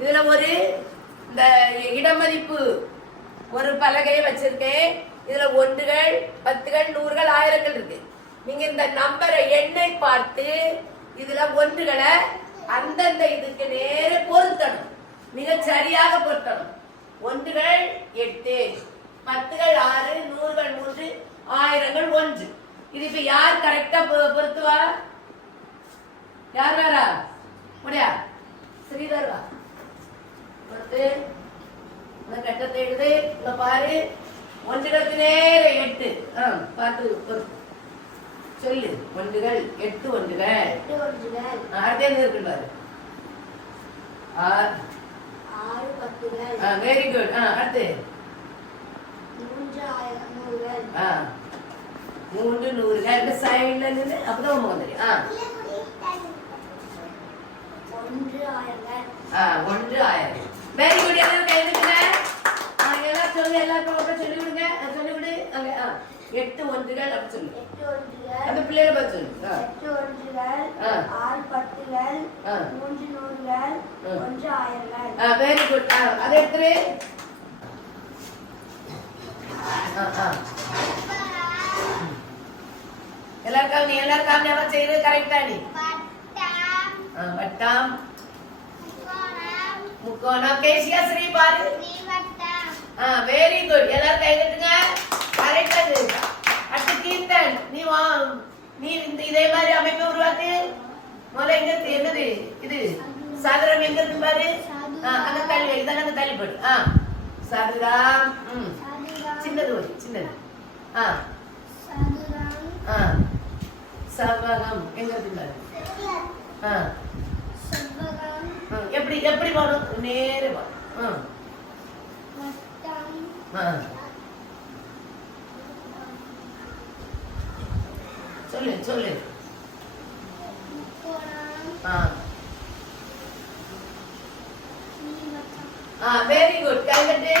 இதுல ஒரு இந்த இடமதிப்பு ஒரு பலகையை வச்சிருக்கேன். இதுல ஒன்றுகள், பத்துகள், நூறுகள், ஆயிரங்கள் இருக்கு. நீங்க இந்த நம்பரை எண்ணை பார்த்து இதுல ஒன்றுகளை அந்தந்த இதுக்கு நேர பொருத்தணும். மிக சரியாக பொருத்தணும். ஒன்றுகள் 8, பத்துகள் 6, நூறுகள் 3, ஆயிரங்கள் 1. இது இப்ப யார் கரெக்டா பொருத்துவா? யார் வேறா முடியா? ஸ்ரீதர் வா பொறுத்து. இந்த கட்டத்தை எழுது. இங்க பாரு, ஒன்றுகளுக்கு நேர 8. பார்த்து பொறுத்து சொல்லு. ஒன்றுகள் 8 ஒன்றுகள். அடுத்து என்ன இருக்கு பாரு. 6 பத்துகள். Very good. அடுத்து 3 நூறுகள். இந்த சைடுல நின்னு அப்பதான் வந்துரு. 1 ஆயிரங்கள். 1 ஆயிரம். Very good. எல்லாரும் கை தட்டுங்க. எல்லாம் சொல்லு. எல்லாரும் சொல்லி விடுங்க. சொல்லி விடு. 8 ஒன்றுகள் அப்படி சொல்லு. 8 ஒன்றுகள். அந்த பிள்ளைகளை பார்த்து சொல்லு. 8 ஒன்றுகள். 6 பத்துகள். 3 நூறுகள். 1 ஆயிரங்கள். Very good. அதை எடுத்துரு. எல்லாருக்கும் எல்லாம் செய்யறது கரெக்டா? நீ வட்டம், முக்கோணம். கேசியா ஸ்ரீ பாரு. Very good. எல்லாரும் கை தட்டுங்க. கரெக்டா. அடுத்து கீர்த்தன், நீ இதே மாதிரி அமைப்பை உருவாக்கு. முதல்ல எங்க என்னது இது சதுரம் எங்க இருக்கு பாரு. அங்க தள்ளி இதெல்லாம் அங்க தள்ளி போடு. சதுரம். சின்னது ஒரு சின்னது. சவகம் எங்க இருக்கு பாரு. எப்படி எப்படி போடும்? நேரே போ. சொல்லு சொல்லு. Very good. கைகட்டு.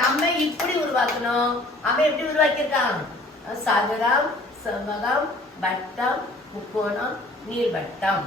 நம்ம இப்படி உருவாக்கணும். அவன் எப்படி உருவாக்கியிருக்கான்? சதுரம், செவ்வகம், வட்டம், முக்கோணம், நீள்வட்டம்.